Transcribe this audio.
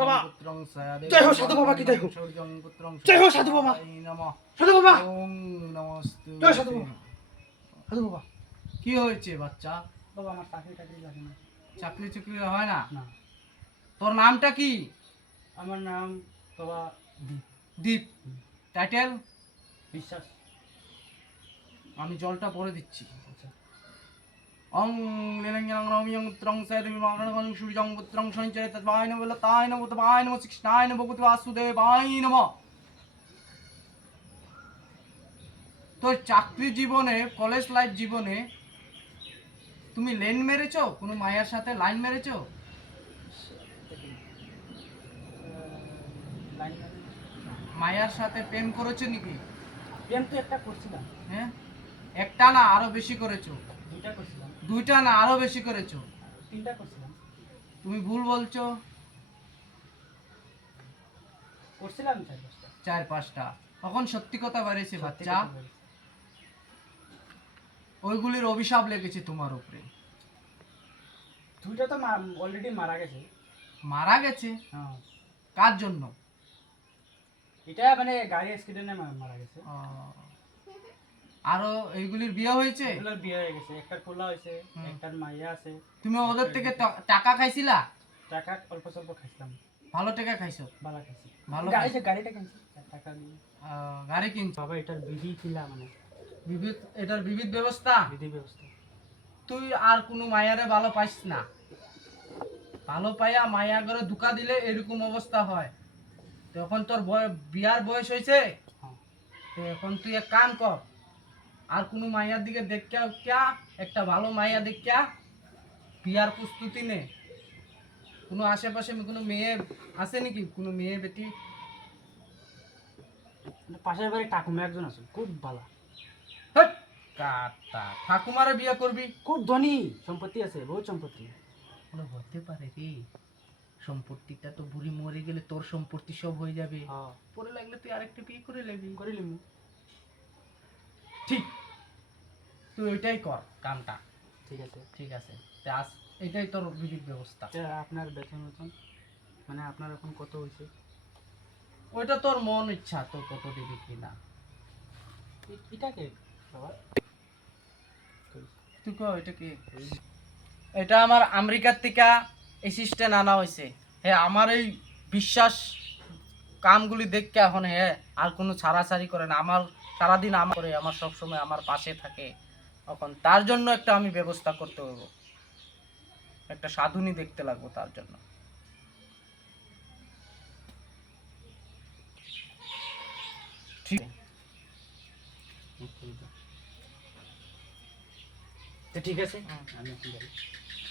বাবা জয় হোক সাধু বাবা, কি জয় হোক, জয় হোক সাধু বাবা, সাধু বাবা, জয় সাধু বাবা, সাধু বাবা। কি হয়েছে বাচ্চা? বাবা আমার চাকরি টাকরি লাগে না। চাকরি চাকরি হয় না? না। তোর নামটা কি? আমার নাম বাবা দীপ। দীপ। টাইটেল? বিশ্বাস। আমি জলটা পরে দিচ্ছি। আচ্ছা। অং লিলংয়ং রমিয়ং ত্রং সায়দেবী মাগণং সূর্যং পুত্রং সঞ্চয় তদ্বায় নমঃ লতায় নমঃ তবায় নমঃ কৃষ্ণায় নমঃ ভগবতে বাসুদেবায় নমঃ। তোর চাকরি জীবনে, কলেজ লাইফ জীবনে তুমি লেন মেরেছো? কোনো মায়ের সাথে লাইন মেরেছো? মায়ের সাথে প্রেম করেছো নাকি? প্রেম তো একটা করছিলাম। হ্যাঁ, একটা না আরো বেশি করেছো? দুইটা করছিলাম। দুইটা না আরো বেশি করেছো? তিনটা করছিলাম। তুমি ভুল বলছো। করছিলাম চার পাঁচটা। চার পাঁচটা। তখন সত্যি কথা বেরিয়েছে বাচ্চা। ওইগুলির অভিশাপ লেগেছে তোমার উপরে। দুইটা তো অলরেডি মারা গেছে। মারা গেছে? হ্যাঁ। কার জন্য? এটা মানে গাড়ি অ্যাক্সিডেন্টে মারা গেছে। আরো এইগুলির বিয়ে হয়েছে? এগুলোর বিয়ে হয়ে গেছে, একটার পোলা হয়েছে, একটার মাইয়া আছে। তুমি ওদের থেকে টাকা খাইছিলা? টাকা অল্প স্বল্প খাইছিলাম। ভালো টাকা খাইছো? ভালো খাইছি। ভালো গাড়িটা কিনছি টাকা দিয়ে। গাড়ি কিনছো? বাবা এটার বিধি ছিল মানে বিবিধ, এটার বিবিধ ব্যবস্থা। বিধি ব্যবস্থা। তুই আর কোনো মায়ারে ভালো পাইস না। ভালো পাইয়া মায়া করে ধোকা দিলে এরকম অবস্থা হয়। তখন তোর বিয়ার বয়স হয়েছে, তো এখন তুই এক কাম কর, আর কোনো মাইয়ার দিকে দেখা একটা ভালো মাইয়া দেখা বিয়ার প্রস্তুতি নে। কোনো আশেপাশে কোনো মেয়ে আছে নাকি? কোনো মেয়ে বেটি? পাশের বাড়ি ঠাকুমা একজন আছে, খুব ভালো। ঠাকুমারে বিয়ে করবি? খুব ধনী, সম্পত্তি আছে, বহুত সম্পত্তি। হতে পারে রে, সম্পত্তিটা তো বুড়ি মরে গেলে তোর সম্পত্তি সব হয়ে যাবে। পরে লাগলে তুই আরেকটা বিয়ে করে নেবি। করে নিবি। ঠিক, তুই ওইটাই কর কামটা। ঠিক আছে, ঠিক আছে। এটাই তোর বিধির ব্যবস্থা। আপনার বেতন বেতন মানে আপনার এখন কত হয়েছে? ওইটা তোর মন ইচ্ছা, তোর কত দিবি কি না। এটাকে বাবা তুই কো এটা কি? এটা আমার আমেরিকার থেকে অ্যাসিস্ট্যান্ট আনা হয়েছে। হ্যাঁ, আমার এই বিশ্বাস কামগুলি দেখকে এখন হ্যাঁ আর কোনো ছাড়াছাড়ি করে না। আমার সারাদিন আমার করে, আমার সবসময় আমার পাশে থাকে। এখন তার জন্য একটা আমি ব্যবস্থা করতে হবে, একটা সাধুনি দেখতে লাগবো তার জন্য। ঠিক আছে, আমি এখন যাই।